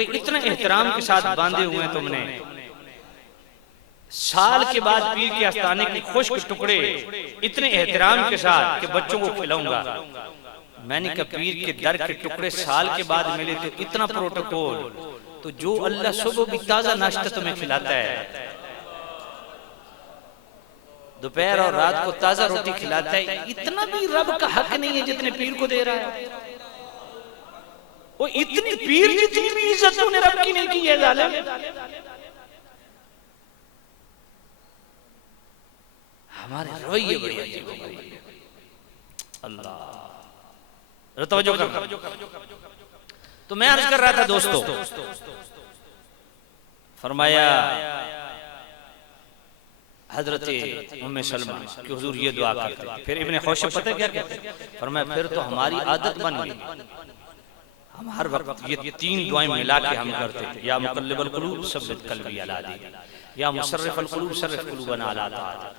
इतने एहतराम के साथ बांधे हुए हैं तुमने, साल के बाद पीर के आस्थाने के खुश्क टुकड़े इतने एहतराम के साथ कि बच्चों को खिलाऊंगा। मैंने कहा पीर के दर के टुकड़े साल के बाद मिले तो इतना प्रोटोकॉल, तो जो अल्लाह सुबह भी ताजा नाश्ता तुम्हें खिलाता है, दोपहर और रात को ताजा रोटी खिलाता है, इतना भी रब का हक नहीं है जितने पीर को दे रहा है। वो इतनी पीर जितनी भी इज्जत उन्हें रब की नहीं की है जालिम। हमारे रवैये बड़ी अजीब हो गई। अल्लाह तवज्जो कर। तो मैं अर्ज कर रहा था दोस्तों, फरमाया हजरत उम्मे सलमा कि हुजूर ये दुआ करते। फिर इब्ने खौशब पता क्या कहते, फरमाया फिर तो हमारी आदत बन गई, हम हर वक्त ये तीन दुआएं मिला के हम करते थे, या मुकल्लिबल कुलूब सब्बित कल्बी अला दीनिक, या मुसर्रिफल कुलूब सर्रिफ कुलूबना अला ताअतिक,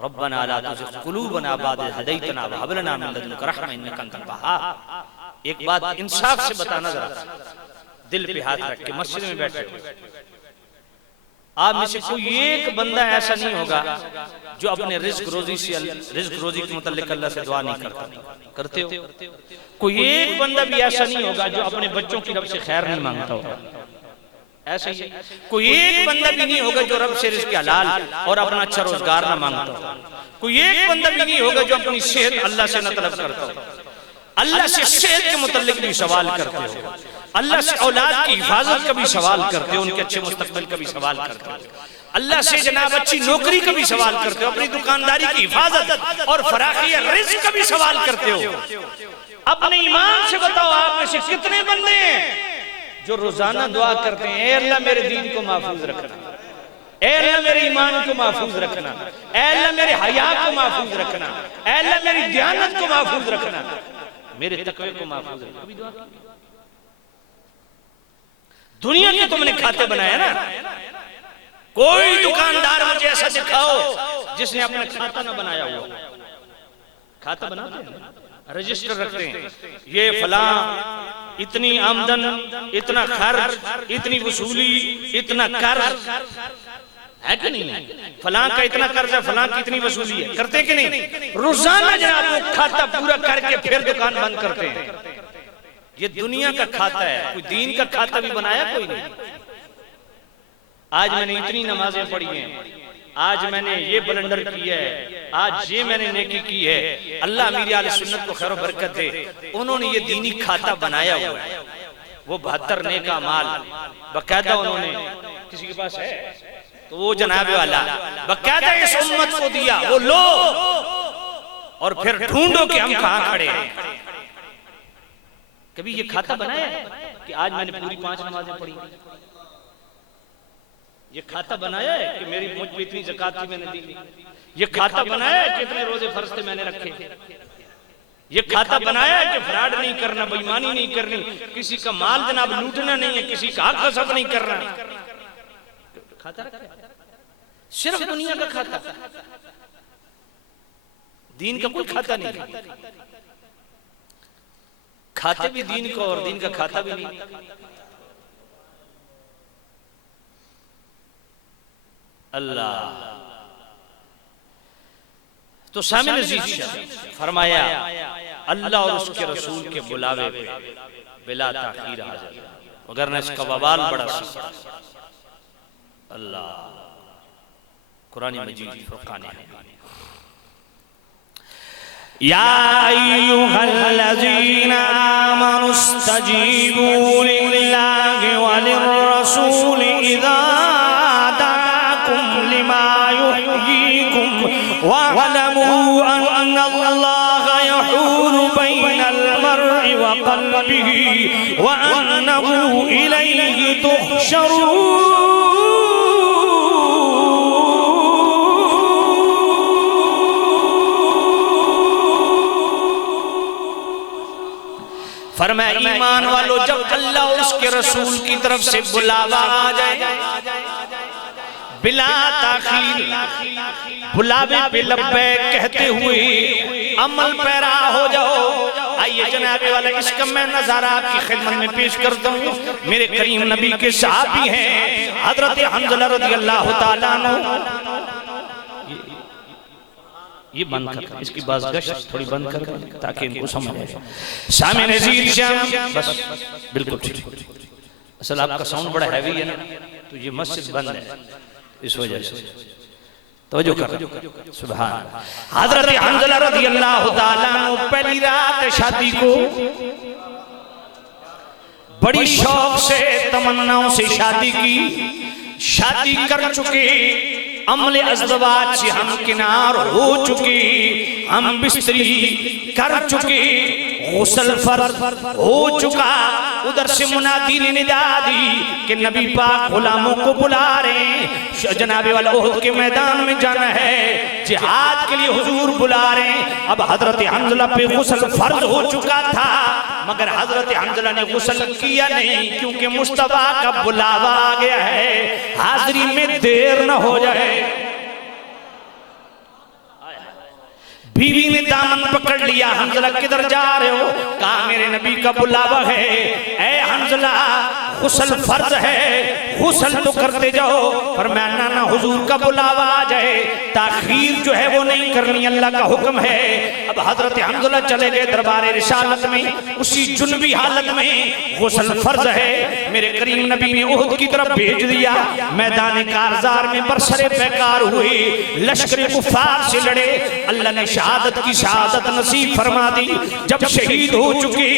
रब्बना ला तुज़िग़ कुलूबना बअद इज़ हदैतना व हब लना मिन लदुनका रहमा इन्नका अंतल वहाब। एक बात इंसाफ से बताना जरा, दिल पे हाथ रख के मस्जिद में बैठे आप में से कोई एक बंदा ऐसा नहीं होगा जो अपने रिज़्क रोजी के मुताल्लिक अल्लाह से दुआ नहीं करता। करते हो? कोई एक बंदा भी ऐसा नहीं होगा जो अपने बच्चों की रब से खैर नहीं मांगता होगा। ऐसा ही कोई एक बंदा भी नहीं होगा जो रब से रिज़्क हलाल और अपना अच्छा रोजगार ना मांगता हो। कोई एक बंदा भी नहीं होगा जो अपनी सेहत अल्लाह से न तलब करता हो। अल्लाह से सेहत के मुताल्लिक भी सवाल करते हो, अल्लाह से औलाद की हिफाजत का भी सवाल करते हो, उनके अच्छे मुस्तकबिल का भी सवाल करते हो, अल्लाह से जनाब अच्छी नौकरी का भी सवाल करते हो, अपनी दुकानदारी की हिफाजत और फराखी रिज़्क का भी सवाल करते हो। अपने ईमान से बताओ आप में से कितने बंदे हैं जो रोजाना दुआ करते हैं, ए अल्लाह मेरे दीन को महफूज रखना, ए अल्लाह मेरे ईमान को महफूज रखना, ए अल्लाह मेरे हया को महफूज रखना, ए अल्लाह मेरी दयानत को महफूज रखना, मेरे तकवे को महफूज रखना। दुनिया के तुमने खाते बनाया ना, कोई दुकानदार मुझे ऐसा दिखाओ जिसने अपना खाता ना बनाया हुआ। खाता बनाते हैं, रजिस्टर रखते हैं, ये फलां इतनी आमदन, इतना खर्च, इतनी वसूली, इतना कर्ज है कि नहीं, फलां का इतना कर्ज है, फलां की इतनी वसूली है, करते कि नहीं? रोजाना जनाब वो खाता पूरा करके फिर दुकान बंद करते हैं। ये दुनिया का खाता है, कोई दीन का खाता भी बनाया कोई नहीं। आज मैंने इतनी नमाजें पढ़ी हैं, आज मैंने ये बलंडर किया है, आज ये मैंने नेकी की है, अल्लाह अमीर आले सुन्नत को खैर बरकत दे, उन्होंने ये दीनी खाता बनाया हुआ है। वो 72 नेका माल बकायदा उन्होंने, किसी के पास है तो वो जनाबे वाला बकायदा इस उम्मत को दिया, वो लो और फिर ढूंढो कि हम कहां खड़े हैं। कभी ये खाता बनाया है कि आज मैंने पूरी 5 नमाजें पढ़ी? ये खाता बनाया है कि मेरी मुझ पे इतनी ज़कात थी मैंने दी? ये खाता बनाया है कि इतने रोजे फर्ज थे मैंने रखे? ये खाता बनाया है कि फ्रॉड नहीं करना, बेईमानी नहीं करनी, किसी का माल जनाब लूटना नहीं है, किसी का हक गस्ब नहीं करना? खाता रखा है, सिर्फ दुनिया का खाता, दीन का कोई खाता नहीं। खाते भी दीन का और दीन का खाता भी नहीं। अल्लाह तो सामने अजीज फरमाया अल्लाह और उसके रसूल के बुलावे पे बिला ताखीर हाजिर, वगरना इसका वबाल बड़ा सख्त। अल्लाह कुरान मजीद फुरकान है, या अय्युहल्लज़ीना आमनुस्तजीबू लिल्लाहि व लिर्रसूल इज़ा दआकुम लिमा युहयीकुम वअलमू अन्नल्लाहा यहूलु बैनल मर्इ व क़ल्बिही व अन्नहु इलैहि तुहशरून। फरमाया ईमान वालों, जब अल्लाह और उसके रसूल की तरफ से बुलावा आ जाए बिला ताखीर, बुलावे पे लब्बैक कहते हुए अमल पैरा हो जाओ। आइए जनाबे वाला इसका मैं नजारा आपकी खिदमत में पेश करता हूँ। मेरे करीम नबी के सहाबी हैं हजरत हंज़ला रज़ियल्लाहु ताला अन्हु। ये बंद कर, इसकी बाज़गश थोड़ी बंद कर ताकि इनको समझ आए। शाम नज़ीर शाम बस बिल्कुल ठीक। असल आपका साउंड बड़ा हैवी है ना, तो ये मस्जिद बंद है इस वजह से तवज्जो कर। सुभान। हजरत हंज़ला रज़ियल्लाहु ताला अन्हु पहली रात शादी को बड़ी शौक से तमन्नाओं से शादी की। शादी कर चुके, अमले अज़दवाज से हम किनार हो चुके, हम बिस्तरी कर चुके, गुस्ल फर्ज हो चुका। उधर से मुनादी ने निदा दी कि नबी पाक गुलामों को बुला रहे हैं, जनाबे वाला ओहद के मैदान में जाना है, जिहाद के लिए हुजूर बुला रहे हैं। अब हजरत हंज़ला पे गुस्ल फर्ज हो चुका था, मगर हजरत हंज़ला ने गुस्ल किया नहीं, क्योंकि मुस्तफा का बुलावा आ गया है, हाजिरी में देर न हो जाए। बीवी ने दामन पकड़ लिया, हंज़ला किधर जा रहे हो? कहा मेरे नबी का बुलावा है। ऐ हंज़ला गुस्ल फर्ज है, गुस्ल तो करते जाओ, फरमाया ना हुजूर का बुलावा आ जाए, ताखीर जो है वो नहीं करनी, अल्लाह का हुक्म है। अब हजरत हंज़ला चले गए दरबार रिसालत में, उसी जुनबी हालत में गुस्ल फर्ज है। मेरे करीम नबी ने उहद की तरफ भेज दिया। मैदान कारजार में बरसरे बेकार हुए, लश्कर कुफार से लड़े, अल्लाह ने शहादत की शहादत नसीब फरमा दी। जब शहीद हो चुके,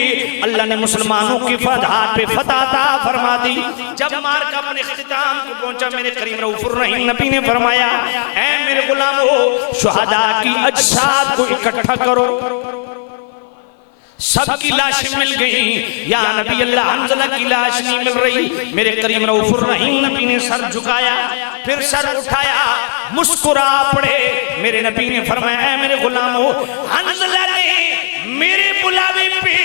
अल्लाह ने मुसलमानों की फतह पे फतह फरमा दी। जब मार का अपने इख्तिताम को पहुंचा, मेरे करीम रऊफुर रहीम नबी ने फरमाया, ऐ मेरे गुलामों, शुहदा की अजसाद को इकट्ठा करो। सबकी लाशें मिल गई, या नबी अल्लाह हंज़ला की लाश नहीं मिल रही। मेरे करीम रऊफुर रहीम नबी ने सर झुकाया, फिर सर उठाया, मुस्कुरा पड़े। मेरे नबी ने फरमाया, मेरे गुलामों, हंज़ला ने मेरे बुलावे पे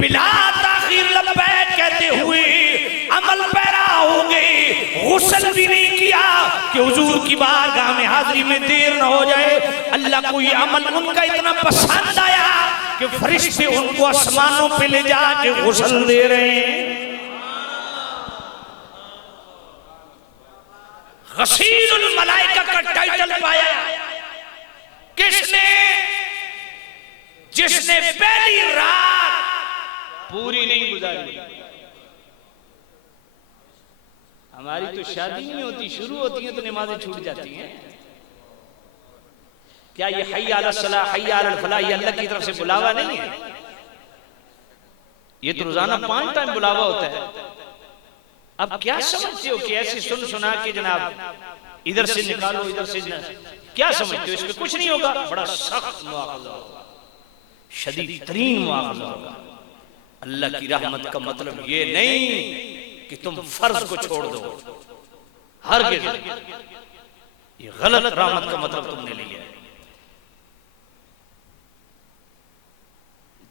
बिला ताखीर लब्बैक कहते हुए अमल पैरा हो गए, गुस्ल भी नहीं किया कि हुजूर की बारगाह में हाजिरी में देर न हो जाए। अल्लाह को ये अमल उनका इतना पसंद आया कि फरिश्ते उनको आसमानों पे ले जाके गुस्ल दे रहे हैं। गसीलुल मलाइका का टाइटल पाया किसने? जिसने पहली रात पूरी नहीं गुजारी। हमारी तो शादी नहीं होती, शुरू होती है तो नमाजें छूट जाती हैं। क्या ये हय्या अला सलाह हय्या अल फलाह ये अल्लाह की तरफ से बुलावा नहीं है? ये तो रोजाना 5 टाइम बुलावा होता है। अब क्या समझते हो कि ऐसी सुन सुना के जनाब इधर से निकालो इधर से क्या समझते हो? इसमें कुछ नहीं होगा, बड़ा सख्त मुआवजा होगा, शदीद तरीन मुआवजा होगा। अल्लाह की रहमत का मतलब ये नहीं कि तुम फर्ज को छोड़ दो, हरगिज़ ये गलत रहमत का मतलब तुमने लिया है।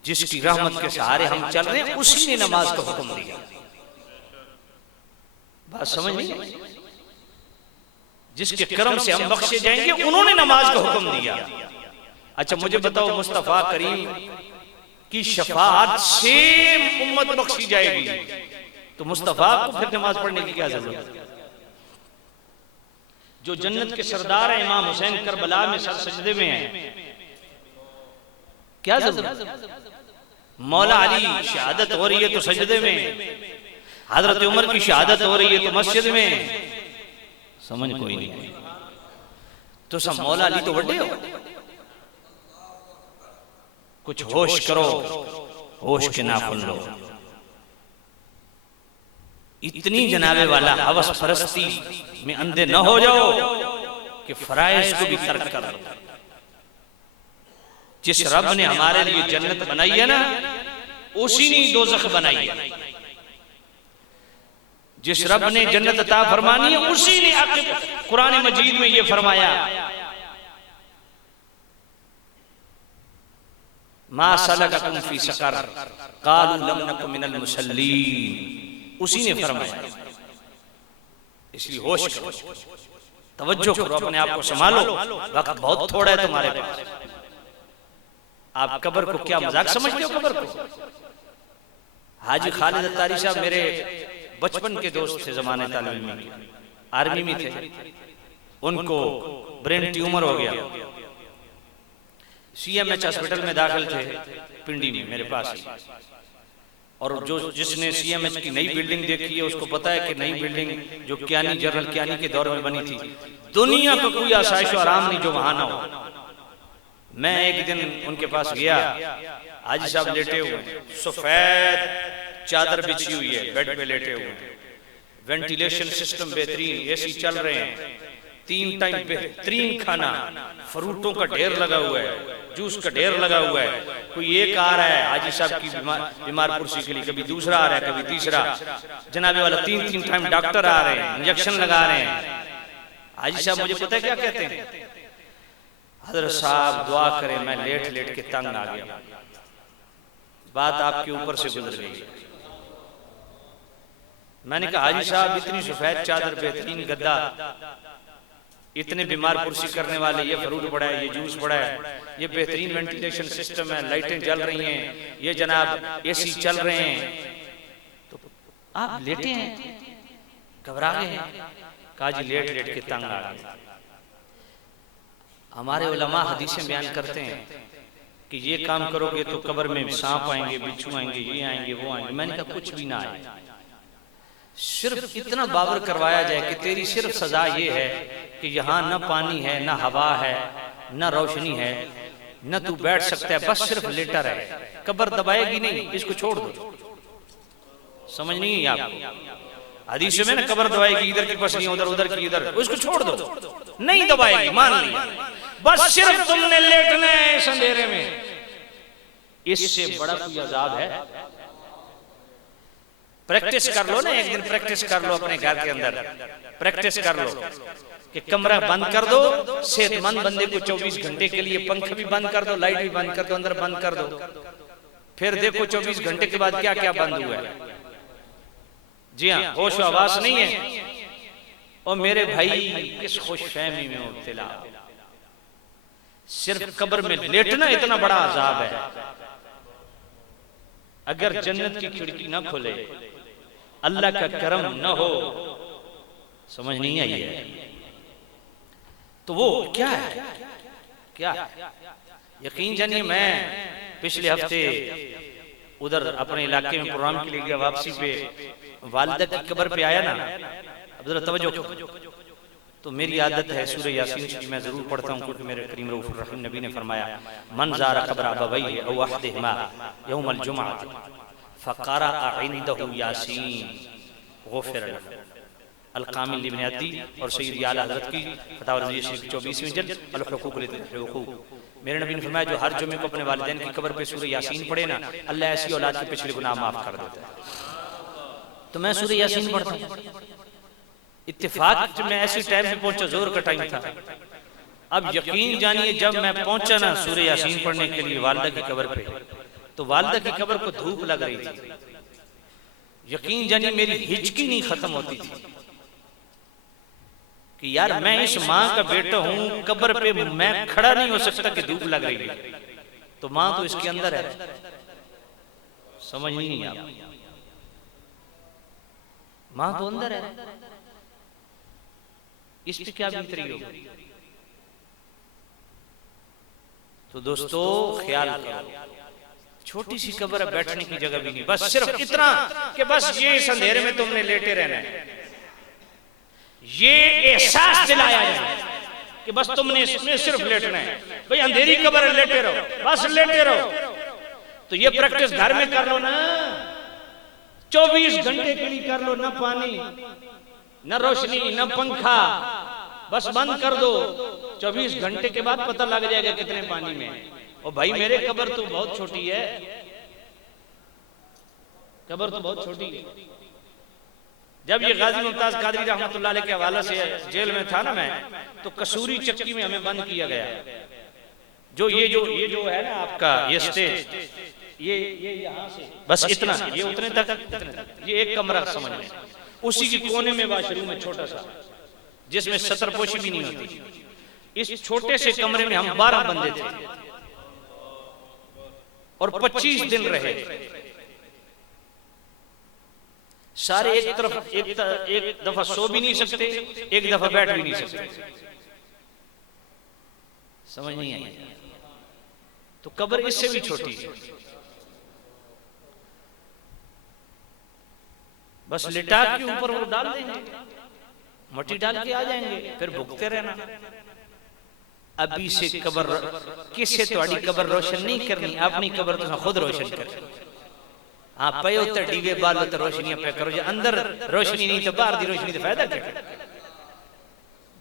जिसकी रहमत के सहारे हम चल रहे हैं उसी ने नमाज का हुक्म दिया। बात समझ नहीं? जिसके कर्म से हम बख्शे जाएंगे उन्होंने नमाज का हुक्म दिया। अच्छा मुझे बताओ, मुस्तफा करीम की शफाअत से उम्मत बख्शी जाएगी तो मुस्तफा को फिर नमाज पढ़ने की क्या जरूरत है? जो जन्नत के सरदार है इमाम हुसैन करबला में सर सजदे में है, क्या जरूरत? मौला अली शहादत हो रही है तो सजदे में, हजरत उमर की शहादत हो रही है तो मस्जिद में, समझ कोई नहीं। तो सब मौला अली तो बड़े हो, कुछ होश करो, होश के नाखुन लो। इतनी जनाबे वाला हवस परस्ती में अंधे न हो जाओ कि फराइज को भी तर्क कर दो। जिस रब ने हमारे लिए जन्नत बनाई है ना, उसी ने दोज़ख बनाई है। जिस रब ने जन्नत अता फरमानी है उसी ने कुरान मजीद में ये फरमाया, मा सलककुम फी सकर कालू लम नकु मिनल मुसल्लीन, उसी ने फरमाया। इसलिए होश करो, तवज्जो करो, अपने आप को संभालो, वक्त बहुत थोड़ा है तुम्हारे पास। आप कब्र को क्या मजाक समझते हो? कब्र को हाजी खालिद अत्तारी साहब मेरे बचपन के दोस्त थे, जमाने तालीम में आर्मी में थे। उनको ब्रेन ट्यूमर हो गया, CMH हॉस्पिटल में दाखिल थे पिंडी में मेरे पास ही। और जो जिसने CMH की नई बिल्डिंग देखी है उसको पता है कि नई बिल्डिंग जो कियानी जनरल कियानी के दौर में बनी थी, दुनिया को कोई आसाइश और आराम नहीं जो वहां ना हो। मैं एक दिन उनके पास गया, हाजी साहब लेटे हुए, सफेद चादर बिछी हुई है, बेड पे लेटे हुए, वेंटिलेशन सिस्टम बेहतरीन, AC चल रहे हैं, 3 टाइम बेहतरीन खाना, फ्रूटों का ढेर लगा हुआ है, जूस का ढेर लगा हुआ है। कोई एक आ रहा है हाजी साहब की बीमार कुर्सी के लिए, कभी दूसरा आ रहा है, कभी तीसरा, जनाबे वाला 3 टाइम डॉक्टर आ रहे हैं, इंजेक्शन लगा रहे हैं। हाजी साहब मुझे पता है क्या कहते हैं? हजरत साहब दुआ करें, मैं लेट लेट के तंग आ गया, बात आपके ऊपर से गुजर गई। मैंने कहा हाजी साहब इतनी सफेद चादर, बेहतरीन गद्दा, इतने बीमार कुर्सी करने वाले, ये फ्रूट पड़ा है, ये जूस पड़ा है, ये बेहतरीन वेंटिलेशन सिस्टम है, लाइटें जल रही हैं, ये जनाब AC चल रहे हैं, तो आप लेटे हैं, घबरा गए हैं। कहा जी लेट लेट के तंग आ गए। हमारे उलमा हदीसें बयान करते हैं कि ये काम करोगे तो कब्र में सांप आएंगे, बिच्छू आएंगे, ये आएंगे, वो आएंगे। मैंने कहा कुछ भी ना आए, सिर्फ इतना बावर करवाया जाए कि तेरी सिर्फ सजा ये है कि यहाँ न पानी है, न हवा है, न रोशनी है, न तू बैठ सकता है, बस सिर्फ लेटा रहे। कब्र दबाएगी नहीं, इसको छोड़ दो। समझ नहीं है आपको? हदीस में ना कब्र दबाएगी, इधर की पसलियां उधर, उधर की इधर, उसको छोड़ दो, नहीं दबाएगी, मान लिया। बस सिर्फ तुमने लेटना है इस अंधेरे में, इससे बड़ा कोई अजाब है? प्रैक्टिस कर लो ना, एक दिन प्रैक्टिस कर लो अपने घर के अंदर, प्रैक्टिस कर लो कि कमरा बंद कर दो, सेहतमंद बंदे को 24 घंटे के लिए पंखा भी बंद कर दो, लाइट भी बंद कर दो, अंदर बंद कर दो, फिर देखो 24 घंटे के बाद क्या क्या बंद हुआ है। जी हाँ, होश आवास नहीं है। और मेरे भाई किस खुशफहमी में मुब्तला, सिर्फ कब्र में लेटना इतना बड़ा अजाब है। अगर जन्नत की खिड़की ना खुले, अल्लाह का करम न हो, समझ नहीं आई है, तो वो क्या है? क्या यकीन जानिए, मैं पिछले हफ्ते उधर अपने इलाके में प्रोग्राम के लिए गया, वापसी पे वालिदा की कब्र पे आया ना, अब जरा तवज्जो, तो मेरी आदत है सूरह यासीन की मैं जरूर पढ़ता हूँ, क्योंकि मेरे करीम रऊफ़ुर रहीम नबी ने फरमाया, मन ज़ारा कब्र अबवैहि औ अहदिहिमा यौमल जुमअत फ़क़रअ इंदहु यासीन गुफ़िर लहु। अल-कामिल इब्न अदी और सैयद आला हज़रत की फतावा रज़िया शरीफ 24वीं जल्द अल-हुकूक़ लिल-हुकूक़। मेरे नबी ने फरमाया जो हर जुमे को अपने वालिदैन की कब्र पे सूरह यासीन पढ़े ना, अल्लाह ऐसी औलाद के पिछले गुनाह माफ कर देता है। तो मैं सूरह यासीन पढ़ता हूँ। इत्तेफाक में ऐसे टाइम पे पहुंचा, जोर का टाइम था। अब यकीन जानिए, जब मैं पहुंचा ना सूरह यासीन पढ़ने के लिए वालिदा की कब्र पे, तो वालिदा की कब्र को धूप लग रही थी। यकीन जानिए मेरी हिचकी नहीं खत्म होती थी कि यार मैं इस माँ का बेटा हूं, कब्र पे मैं खड़ा नहीं हो सकता कि धूप लग रही है, तो माँ तो इसके अंदर है। समझ नहीं आप, माँ तो अंदर है, इस पे क्या बीत रही हो? तो दोस्तों ख्याल करो, छोटी सी कब्र, बैठने की जगह भी नहीं, बस सिर्फ इतना कि बस ये इस अंधेरे में तुमने लेटे रहना है, ये एहसास दिलाया जाए कि बस तुमने इसमें सिर्फ लेटना है। भाई अंधेरी कब्र है, लेटे रहो, बस लेटे रहो। तो ये प्रैक्टिस घर में कर लो ना, 24 घंटे के लिए कर लो, ना पानी, न रोशनी, न पंखा, बस बंद कर दो। 24 घंटे के बाद पता लग जाएगा कितने पानी में। और भाई मेरे कब्र तो बहुत छोटी है, कब्र तो बहुत छोटी है। जब ये गाजी मुमताज कादरी रहमतुल्लाह अलैह के हवाले से जेल में था ना मैं, तो कसूरी चक्की में हमें बंद किया गया। जो है ना आपका ये स्टेज, ये यहाँ से बस इतना, ये उतने तक, ये एक कमरा समझ लें। उसी के कोने में वाशरूम है छोटा सा, जिसमें सतरपोशी भी नहीं होती। इस छोटे से कमरे में हम 12 बंदे थे। और 25 दिन रहे। सारे एक तरफ एक दफा सो भी नहीं सकते, एक दफा बैठ भी नहीं सकते। समझ नहीं आई? तो कब्र इससे भी छोटी है। बस लिटा के ऊपर वो डाल देंगे, मट्टी डाल के आ जाएंगे, फिर भुगते रहना। अभी से कब्र किसे तुम्हारी कब्र रोशन नहीं करनी, अपनी कब्र तो खुद रोशन कर। आप पे उत्तर डीवे बाल तो रोशनियां पे करो, जो अंदर रोशनी नहीं तो बाहर दी रोशनी तो फायदा क्या?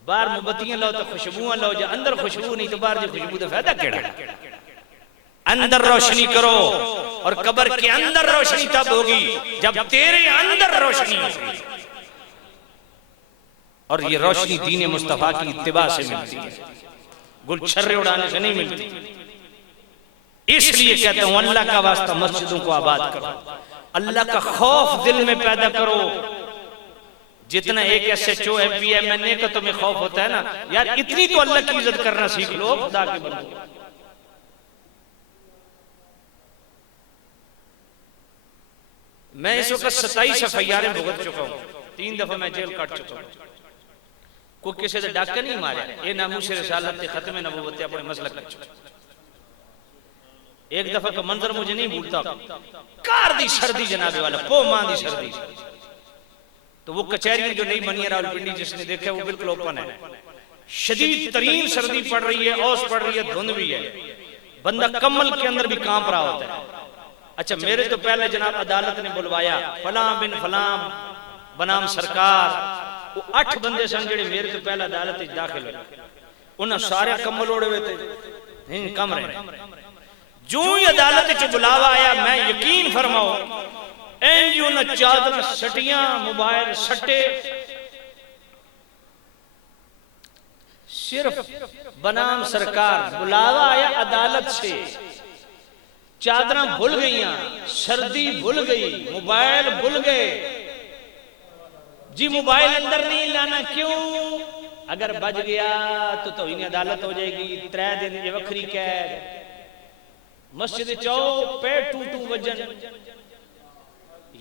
बाहर मोमबत्तियां लो तो खुशबुआं लो, जो अंदर खुशबू नहीं तो बाहर जो खुशबू तो फायदा क्या? अंदर रोशनी करो, और कब्र के अंदर रोशनी तब होगी जब तेरे अंदर रोशनी होगी। और ये रोशनी दीन मुस्तफा की इत्तिबा से मिलती है, गुलछर्रे उड़ाने से नहीं मिलती। इसलिए कहते हूं अल्लाह का वास्ता मस्जिदों को आबाद करो, अल्लाह का खौफ दिल में पैदा करो। जितना एक SHO MPMNA का तुम्हें खौफ होता है ना यार, इतनी तो अल्लाह की इज्जत करना सीख लो खुदा के बंदे। मैं इस वक्त 27 FIR भुगत चुका हूं, 3 दफा मैं जेल काट चुका हूं। कोई किसी से डाका नहीं मारा, ये नामूस रिसालत खत्म नबूवत अपने मसलक कर चुका। एक दफा का मंजर मुझे नहीं भूलता, कार दी सर्दी जनाबे वाला, पो मां दी सर्दी। तो वो कचहरी जो नहीं बनी है रावलपिंडी, जिसने देखा वो बिल्कुल ओपन है। शदीद तरीन सर्दी पड़ रही है, औस पड़ रही है, धुंध भी है, बंदा कम्बल के अंदर भी कांप रहा होता है। अच्छा, मेरे तो पहले जनाब अदालत ने बुलवाया, फलां बिन फलां बनाम सरकार, वो 8 बंदे सन जेड़े मेरे तो पहले अदालत दाखिल हुए। उन्हें सारे कम्बल ओढ़े हुए थे, कम रहे। जो ही अदालत च बुलावा आया, मैं यकीन फरमाओ एनजीओ ने चादर सटियां, मोबाइल सट्टे, सिर्फ बनाम सरकार। बुलावा आया अदालत से, चादर भूल गई, सर्दी भूल गई, मोबाइल भूल गए जी। मोबाइल अंदर नहीं लाना, क्यों? अगर बज गया तो तौहीन अदालत हो जाएगी, 3 दिन ये वखरी कैद। मस्जिद चो पेट टूटू वजन,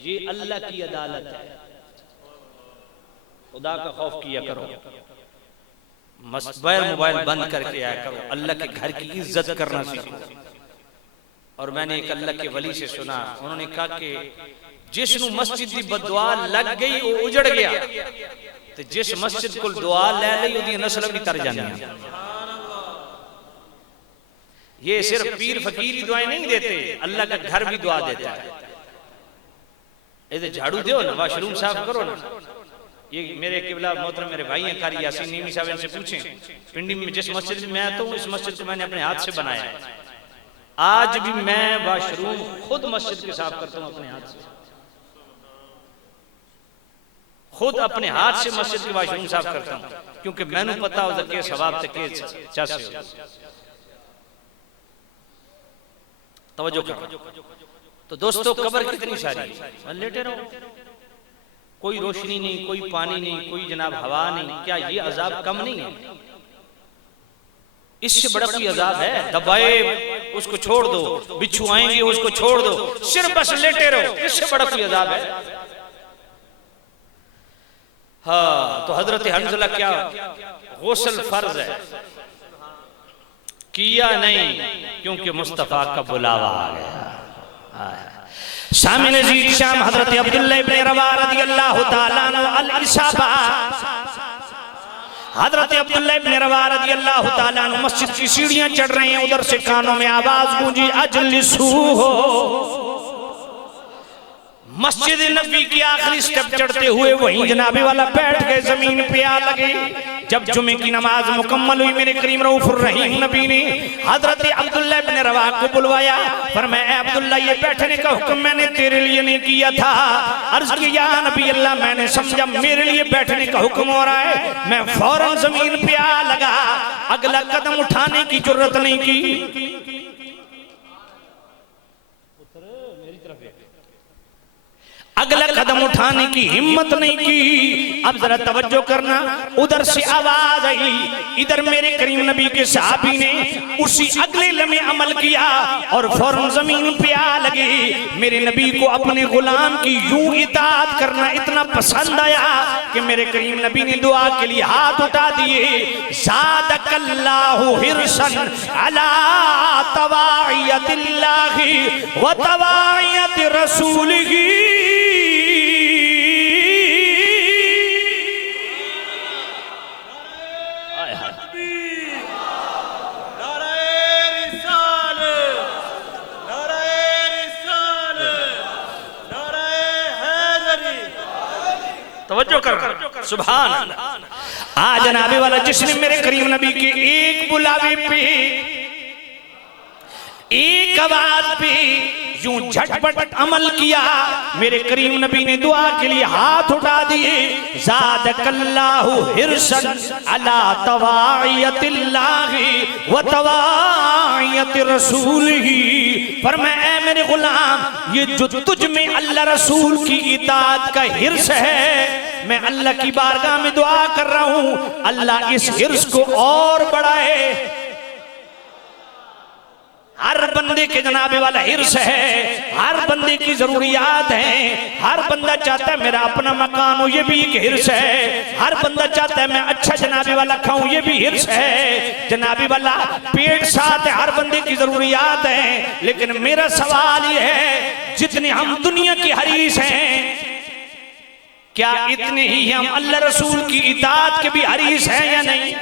ये अल्लाह की अदालत है। खुदा का खौफ किया करो, मोबाइल बंद करके आया करो, अल्लाह के घर की इज्जत करना सीखो। और मैंने एक अल्लाह के वली से सुना, उन्होंने कहा कि जिसनु मस्जिद की बदुआ लग गई वो उजड़ गया, तो जिस मस्जिद को दुआ ले ली उसकी नस्ल भी तर जानी। ये सिर्फ पीर फकीर ही दुआएं नहीं देते, अल्लाह का घर भी दुआ देता है। इधर झाड़ू दो ना, वाशरूम साफ करो ना। ये मेरे किबला मोहतरम मेरे भाई हैं कारी यासीन नीमी साहब, इनसे पूछें पिंडी में जिस मस्जिद में मैं आता हूँ, इस मस्जिद को मैंने अपने हाथ से बनाया है। आज भी मैं वाशरूम खुद मस्जिद के साफ करता हूँ अपने हाथ से, खुद अपने हाथ से मस्जिद के वाशरूम साफ करता हूँ, क्योंकि मैंने पता हो के सवाब तक तवज्जो करो। तो दोस्तों कब्र कितनी सारी है, लेटे रहो, कोई रोशनी नहीं, कोई पानी नहीं, कोई जनाब हवा नहीं। क्या ये अजाब कम नहीं है? इससे बड़ा कोई अजाब है? दबाए उसको छोड़ दो, बिच्छू आएंगे उसको छोड़ दो, सिर्फ बस लेटे रहो, इससे बड़ा कोई अजाब है? हाँ, तो हजरत हंज़ला क्या गुस्ल फर्ज है, किया नहीं क्योंकि मुस्तफा का बुलावा आ गया। शामिल अजीज शाम हजरत अब्दुल्लाह इब्न रवाह रज़ियल्लाहु ताला अन्हु अल-इसाबा, हजरत अब्दुल्लाह इब्न रवाह रज़ियल्लाहु ताला अन्हु मस्जिद की सीढ़ियां चढ़ रहे हैं, उधर से कानों में आवाज गूंजी अजलिसू हो। मस्जिद नबी की आखिरी स्टेप चढ़ते हुए वहीं जनाबे वाला बैठ गए, जमीन पे आ लगे। जब जुमे की नमाज मुकम्मल हुई, मेरे करीम रऊफुर रहीम नबी ने हजरत अब्दुल्लाह इब्न रवाह को बुलवाया। फरमाया अब्दुल्लाह, ये बैठने का हुक्म मैंने तेरे लिए नहीं किया था। अर्ज किया या नबी अल्लाह, मैंने समझा मेरे लिए बैठने का हुक्म हो रहा है, मैं फौरन जमीन पे आ लगा, अगला कदम उठाने की जरूरत नहीं की। अगला कदम उठाने की हिम्मत नहीं की। अब जरा तवज्जो करना, उधर से आवाज आई, इधर मेरे करीम नबी के सहाबी ने उसी अगले लम्हे अमल किया और फौरन जमीन पे आ लगे। मेरे नबी को अपने गुलाम की यूं इताअत करना इतना पसंद आया कि मेरे करीम नबी ने दुआ के लिए हाथ उठा दिए। ज़ादकल्लाहु हिरसन अला तवाइयतिल्लाहि व तवाइयति रसूलिही। तवज्जो कर, सुभान अल्लाह। आज जनाबे वाला जिसने मेरे करीम नबी के एक बुलावे पे, एक आवाज पे यूं झटपट अमल किया, मेरे करीम नबी ने दुआ के लिए हाथ उठा दिए। ज़ादकल्लाहु हिरसन अला तवाइयतिल्लाहि व तवाइयति रसूलिही। फरमाया, ऐ मेरे गुलाम, ये जो तुझ में अल्लाह रसूल की इताअत का हिर्स है, मैं अल्लाह की बारगाह में दुआ कर रहा हूं, अल्लाह इस हिर्स को और बढ़ाए। हर बंदे के जनाबे वाला हिर्स है, हर बंदे की जरूरियात है, हर बंदा चाहता है मेरा अपना मकान हो, ये भी एक हिर्स है। हर बंदा चाहता है मैं अच्छा जनाबे वाला खाऊं, ये भी हिर्स है। जनाबे वाला पेट साथ है, हर बंदे की जरूरियात है। लेकिन मेरा सवाल ये है, जितने हम दुनिया की हरीस हैं, क्या इतने ही हम अल्लाह रसूल की इताअत के भी हरीस हैं या नहीं?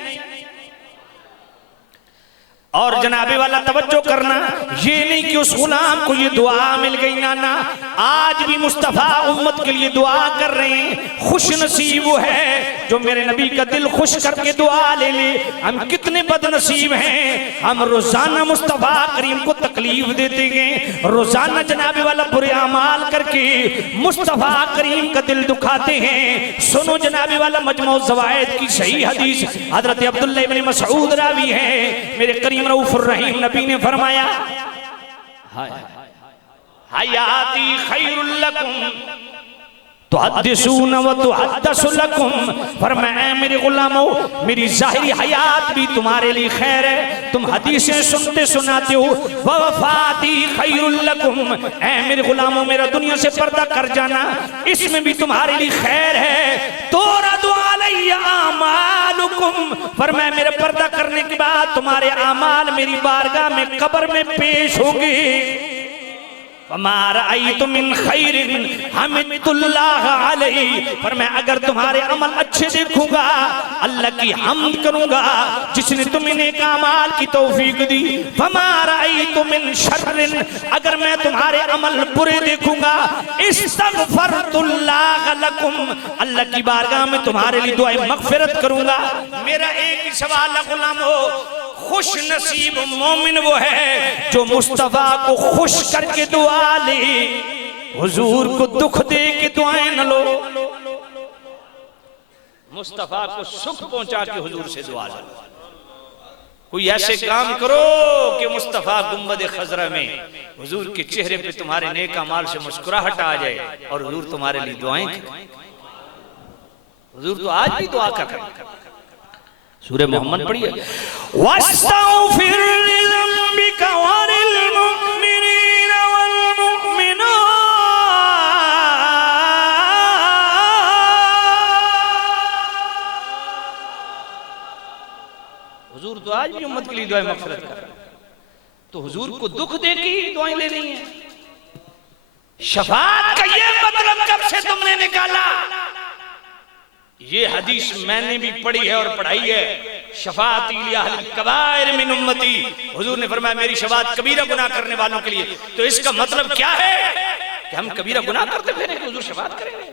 और जनाबे वाला तवज्जो करना, ये नहीं कि उस गुलाम को ये दुआ मिल गई, ना, आज भी मुस्तफा उम्मत के लिए दुआ कर रहे हैं। खुश नसीब वो है जो मेरे नबी का दिल खुश करके दुआ ले ले। हम कितने बदनसीब हैं, हम रोजाना मुस्तफा करीम को तकलीफ देते हैं, रोजाना जनाबे वाला बुरे अमाल करके मुस्तफा करीम का दिल दुखाते हैं। सुनो जनाबे वाला मजमू ज़वाइद की सही हदीस, हजरत अब्दुल्लाह इब्न मसऊद रावी है, मेरे करीम रऊफुर रहीम नबी ने फरमाया, हयाती खैरुल लकुम तुहद्दिसून व तुहद्दसु लकुम। फरमाया, मेरे गुलामों, मेरी जाहिरी हयात भी तुम्हारे लिए खैर है, तुम हदीसें सुनते सुनाते हो। व वफाती खैरुल लकुम, ऐ मेरे गुलामों, मेरा दुनिया से पर्दा कर जाना, इसमें भी तुम्हारे लिए खैर है। तुरदु अलैया आमालुकुम, फरमाया, मेरे पर्दा करने के बाद तुम्हारे आमाल मेरी बारगाह में कब्र में पेश होंगे। फमा रअयतु मिन खैरिन हमिदुल्लाह अलैहि, पर मैं अगर तुम्हारे अमल अच्छे देखूंगा, अल्लाह की हम्द करूंगा जिसने तुम्हें नेक अमाल की तौफीक दी। फमा रअयतु मिन शर्रिन, अगर मैं तुम्हारे अमल बुरे देखूंगा, इस्तगफरतुल्लाह लकुम, अल्लाह की बारगाह में तुम्हारे लिए दुआए मगफिरत करूंगा। मेरा एक ही सवाल है गुलामो, खुश नसीब मोमिन वो है जो मुस्तफा को खुश करके दुआ ले, हुजूर को दुख दे के दुआएं न लो। मुस्तफा को सुख पहुंचा के हुजूर से दुआ लो। कोई ऐसे काम करो कि मुस्तफा गुंबद खजरा में हुजूर के चेहरे पे तुम्हारे नेक अमाल से मुस्कुराहट आ जाए और हुजूर तुम्हारे लिए दुआएं करें। हुजूर तो आज भी दुआ कर रहे हैं। सूरह मोहम्मद पढ़िए, वस्तगफिर लिज़म्बिका वलिल मुमिनीना वल मुमिनात। हुजूर तो आज भी उम्मत के लिए दुआएं मग़फ़िरत कर रहे हैं, तो हुजूर को दुख दे के दुआएं ले रही हैं। शफाअत का ये मतलब कब से तुमने निकाला? ये हदीस मैंने भी पढ़ी है और पढ़ाई है, शफाअत लिया अहल कबाइर मिन उम्मती। हुजूर ने फरमाया, मेरी शफाअत कबीरा गुनाह करने वालों के लिए। तो इसका मतलब क्या है कि हम कबीरा गुनाह करते फिर हुजूर शफाअत करेंगे?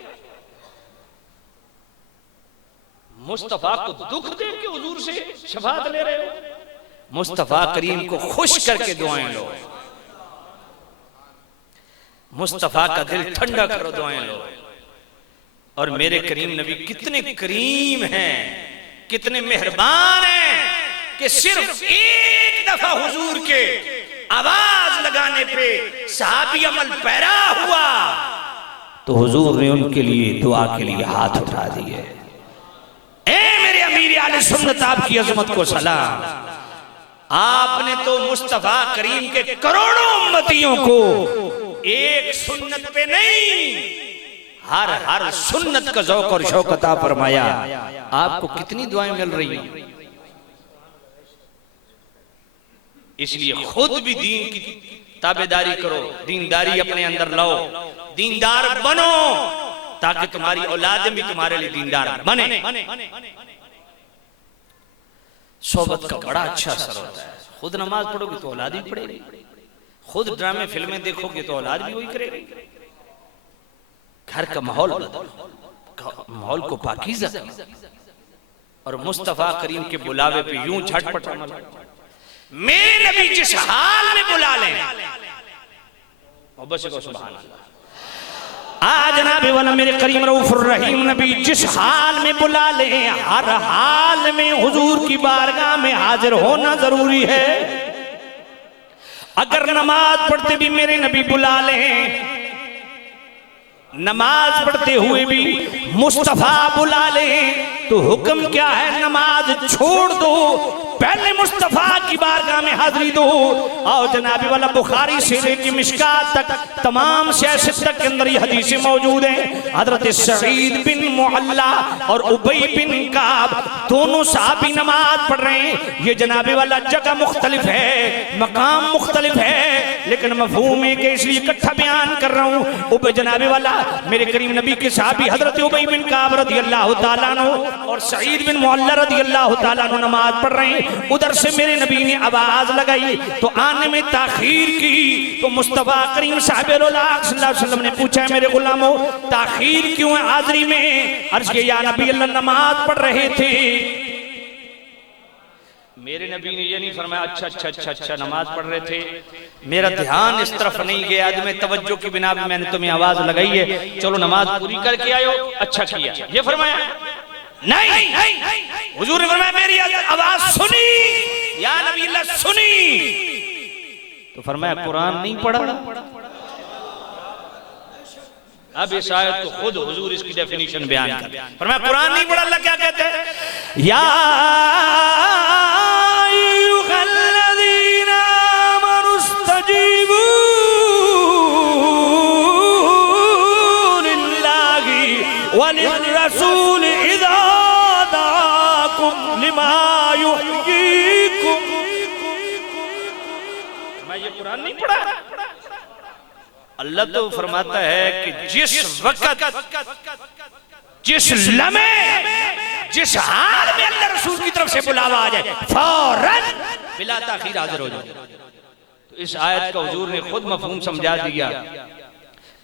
मुस्तफा को दुख दे के हुजूर से शफाअत ले रहे हो? मुस्तफा करीम को खुश करके दुआएं लो, मुस्तफा का दिल ठंडा करो, दुआएं लो। और मेरे करीम नबी कितने करीम हैं, कितने मेहरबान हैं कि सिर्फ एक दफा हुजूर के आवाज लगाने पे सहाबी अमल पैरा हुआ, तो हुजूर ने उनके लिए दुआ के लिए हाथ उठा दिए। ए मेरे अमीर आले सुन्नत, आपकी अजमत को सलाम। आपने तो मुस्तफा करीम के करोड़ों उम्मतियों को एक सुन्नत पे नहीं, हर सुन्नत का ज़ौक़ और शौक़ अता फरमाया। आपको कितनी दुआएं मिल रही हैं। इसलिए खुद भी दीन की ताबेदारी करो, दीनदारी अपने अंदर लाओ, दीनदार बनो, ताकि तुम्हारी औलादें भी तुम्हारे लिए दीनदार बने। सोबत का बड़ा अच्छा असर होता है। खुद नमाज पढ़ोगे तो औलाद भी पढ़ेगी, खुद ड्रामे फिल्में देखोगे तो औलाद भी वही करेगी। घर का माहौल माहौल को पाकीज़ा और मुस्तफा करीम के बुलावे पे यूं झटपट अमल। मेरे नबी जिस हाल में बुला लें, मोहब्बत से कहो सुभान अल्लाह। आज जनाबे वाला मेरे करीम रऊफुर रहीम नबी जिस हाल में बुला लें, हर हाल में हुजूर की बारगाह में हाजिर होना जरूरी है। अगर नमाज पढ़ते भी मेरे नबी बुला लें, नमाज पढ़ते हुए भी मुस्तफा बुला ले, तो हुक्म क्या है? नमाज छोड़ दो, पहले मुस्तफा की बारगाह में हाजिरी दो। और जनाबी वाला बुखारी से लेकर मिशकात तक तमाम सियासत के अंदर ये हदीसें मौजूद हैं। हजरत सईद बिन मुअल्ला और उबई बिन काब दोनों साहबी नमाज पढ़ रहे हैं। ये जनाबी वाला जगह मुख्तलिफ है, मकाम मुख्तलिफ है, लेकिन मफहूम है कि इसलिए इकट्ठा बयान कर रहा हूँ। उबई जनाबी वाला मेरे करीम नबी के साहबी हजरत उबई बिन काब रदियल्लाहु ताला अन्हु और सईद बिन मुअल्ला रदियल्लाहु ताला अन्हु नमाज पढ़ रहे हैं। उधर से मेरे नबी ने आवाज लगाई तो आने में ताखीर की। तो मुस्तफा करीम साहिब सल्लल्लाहु अलैहि वसल्लम ने पूछा, मेरे गुलामों ताखीर क्यों है हाजिरी में? अर्ज किया, या नबी अल्लाह नमाज पढ़ रहे थे। मेरे नबी ने ये नहीं फरमाया अच्छा अच्छा अच्छा अच्छा नमाज पढ़ रहे थे, मेरा ध्यान इस तरफ नहीं गया, आज मैं तवज्जो की बिना पे मैंने तुम्हें आवाज लगाई है, चलो नमाज पूरी करके आयो, अच्छा किया, ये फरमाया? नहीं, हुजूर ने फरमाया मेरी आवाज सुनी, या नबी अल्लाह सुनी। तो फरमाया कुरान नहीं पढ़ा? अब इस आयत को खुद हुजूर इसकी डेफिनेशन बयान कर, फरमाया कुरान नहीं पढ़ा। अल्लाह क्या कहते हैं? या अय्युहल्लज़ीना आमनुस्तजीबू लिल्लाहि वलिर्रसूल इज़ा दाअकुम लिमा युहयीकुम। मैं ये कुरान नहीं पढ़ा? अल्लाह तो फरमाता है कि जिस वक्त, जिस लम्हे, जिस हाल में अल्लाह रसूल की तरफ से बुलावा आ जाए, फौरन बिला ताखीर हाजिर हो जाए। तो इस आयत का हुजूर ने खुद मफहूम समझा दिया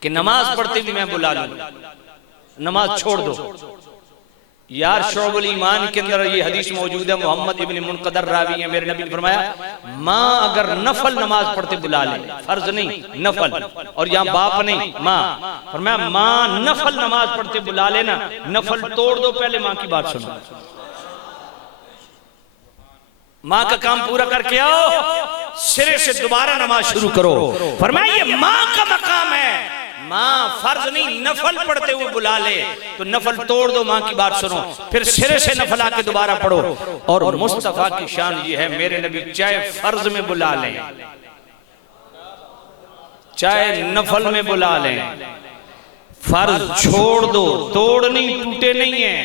कि नमाज पढ़ते भी मैं बुला लूं, नमाज छोड़ दो। यार शोबुल ईमान के अंदर ये हदीस मौजूद है, मोहम्मद इब्न मुनकदर रावी है, मेरे नबी ने फरमाया माँ अगर नफल नमाज पढ़ते बुला ले, फर्ज नहीं नफल, और यहाँ बाप नहीं माँ, फरमाया माँ नफल नमाज पढ़ते बुला लेना, नफल तोड़ दो, पहले माँ की बात सुनो, माँ का काम पूरा करके आओ, सिरे से दोबारा नमाज शुरू करो। फरमाया ये माँ का मकाम है, माँ फर्ज नहीं नफल पढ़ते हुए बुला ले तो नफल तोड़ दो, माँ की बात सुनो, फिर सिरे से नफल आके दोबारा पढ़ो। और मुस्तफा की शान ये है, मेरे नबी चाहे फर्ज में बुला लें, चाहे नफल में बुला लें, फर्ज छोड़ दो, तोड़ नहीं, टूटे नहीं है,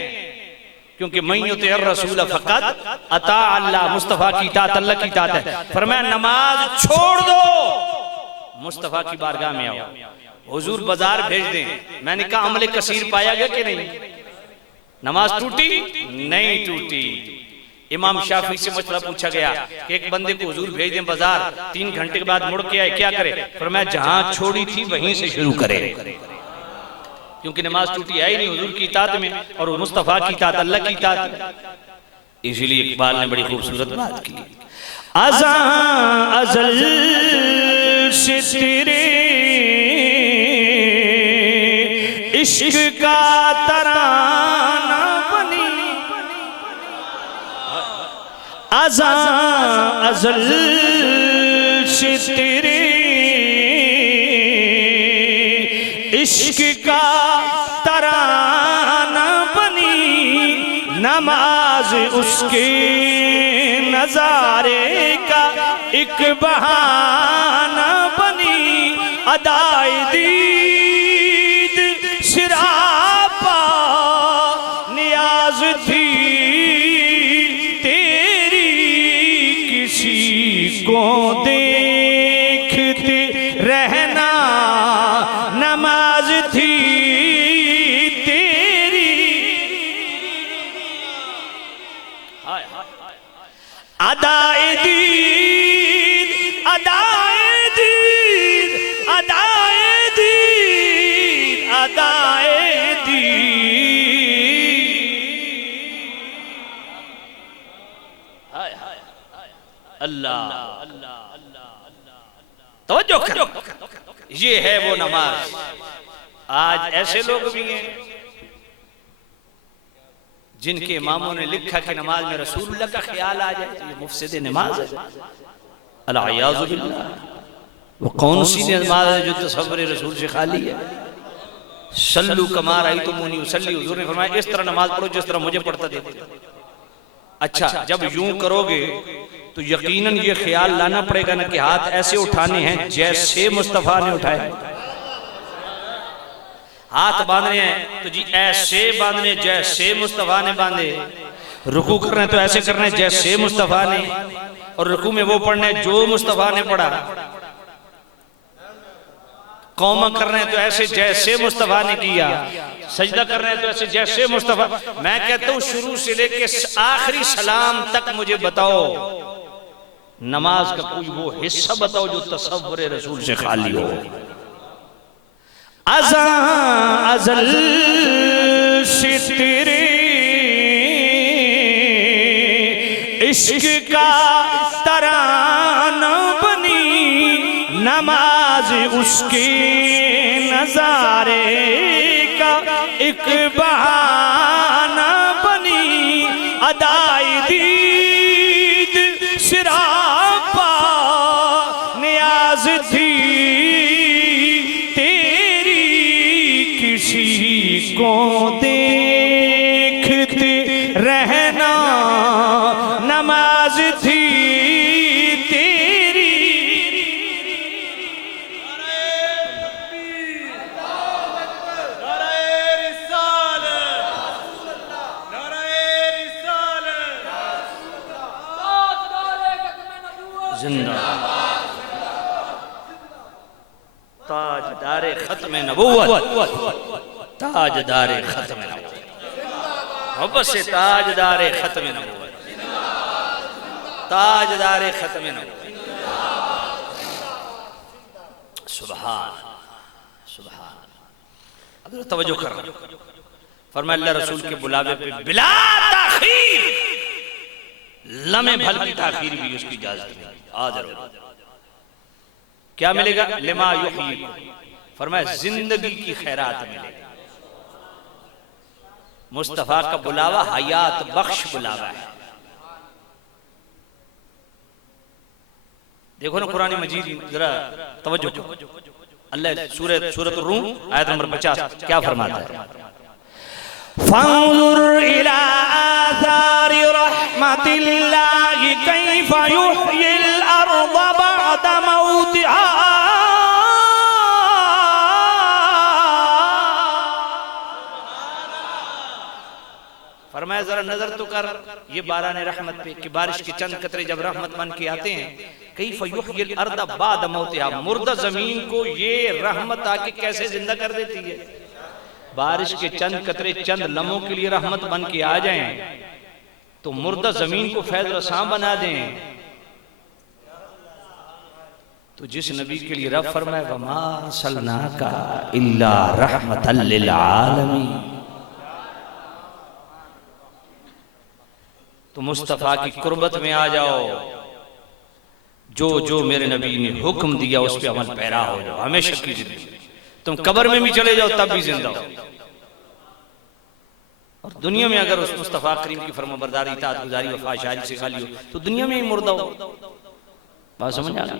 क्योंकि मैं युति रसूल फकत अता अल्लाह, मुस्तफा की इताअत अल्लाह की इताअत है। फरमाया नमाज छोड़ दो, मुस्तफा की बारगाह में आओ। हुजूर बाजार भेज दें, मैंने कहा अमले कसीर पाया गया कि नहीं? नमाज टूटी? नहीं टूटी। इमाम शाफी से मसला पूछा गया कि एक बंदे को हुजूर भेज दें बाजार, 3 घंटे के बाद मुड़ के आए, क्या करे? फरमाया जहां छोड़ी थी वहीं से शुरू करे, क्योंकि नमाज टूटी है ही नहीं हुजूर की इताअत में, और मुस्तफा की इताअत अल्लाह की इताअत। इसीलिए इकबाल ने बड़ी खूबसूरत बात की, अज़ां अज़ल से तेरे इश्क का तराना बनी, अज़ां अज़ल से तेरे इश्क का तराना बनी नमाज उसके नजारे का एक बहाना बनी अदाए दीद सिरापा नियाज थी तेरी किसी को देखते रहना नमाज थी तेरी अदाए दीद अदाए दीद अदाए दीद अदाए दीद अल्लाह तवज्जो करो, ये है वो नमाज। आज ऐसे लोग भी हैं जिनके इमामों ने लिखा कि नमाज में रसूलुल्लाह का ख्याल आ जाए, ये मुफसिद नमाज है। अल-इयाज़ु बिल्लाह। वो कौन सी नमाज है जो तसव्वुर रसूल से खाली है? सल्लू कमा रअयतुमूनी उसल्ली, हुजूर ने फरमाया इस तरह नमाज पढ़ो जिस तरह मुझे पढ़ता देखो। अच्छा, जब यूं करोगे तो यकीनन ये ख्याल लाना पड़ेगा ना कि हाथ ऐसे उठाने हैं जैसे मुस्तफा ने उठाए। हाथ बांधने हैं तो जी ऐसे बांधने जैसे मुस्तफा ने बांधे। रुकू कर रहे हैं तो ऐसे करना है जैसे मुस्तफा ने, और रुकू में वो पढ़ना है जो मुस्तफा ने पढ़ा। कौमा कर रहे हैं तो ऐसे जैसे मुस्तफा ने किया। सजदा कर रहे हैं तो ऐसे जैसे मुस्तफा। मैं कहता हूं शुरू से लेके आखिरी सलाम तक मुझे बताओ नमाज का कोई वो हिस्सा बताओ जो तसव्वुर रसूल से खाली हो। अज़ा अज़ल से तेरे इश्क का तराना बनी नमाज उसके नजारे का एक बहाना बनी अदाए दीद सिरापा नियाज थी तेरी किसी को देखते रहना नमाज थी तेरी। ताजदारे खत्मे नबूवत, ताजदारे खत्मे नबूवत, मोहब्बत से ताजदारे खत्मे नबूवत, ताजदारे खत्मे नबूवत। सुभान सुभान। अब तवज्जो कर, फरमाया अल्लाह रसूल के बुलावे पे बिला ताखीर, लम्हे भर की ताखीर भी उसकी इजाजत नहीं। हाजिर हो क्या मिलेगा? लिमा युही, फरमाया जिंदगी की खैरात मिलेगी। मुस्तफा का बुलावा हयात बख्श बुलावा है। देखो ना कुरान मजीद, जरा तवज्जो करो। अल्लाह सूरत रूम आयत नंबर 50 क्या फरमाता है? फंजुर इला आसारि रहमतिल्लाहि कैफ युहयिल अर्द बअद मौतिहा। फरमाया जरा नजर तो कर ये बाराने रहमत पे कि बारिश के चंद कतरे जब रहमत बन के आते हैं, कैफ युहयिल अर्द बअद मौतिहा, मुर्दा जमीन को ये रहमत आके कैसे जिंदा कर देती है। बारिश के चंद कतरे चंद लम्हों के लिए रहमत बन के आ जाएं तो मुर्दा जमीन को फैज़ रसां बना दें। तो जिस नबी के लिए रब फरमाए वमा अर्सलनाका इल्ला रहमतल लिल आलमीन, तो मुस्तफा की कुर्बत में आ जाओ। जो जो मेरे नबी ने हुक्म दिया उस पे अमल पैरा हो जाओ, हमेशा की जिंदगी। तुम कब्र में भी चले जाओ तब भी जिंदा हो। और दुनिया में अगर उस मुस्तफा करीम की फरमाबरदारी, इताअत गुजारी, वफा शारी से खाली हो तो दुनिया में ही मुर्दा हो। बात समझ आ गई?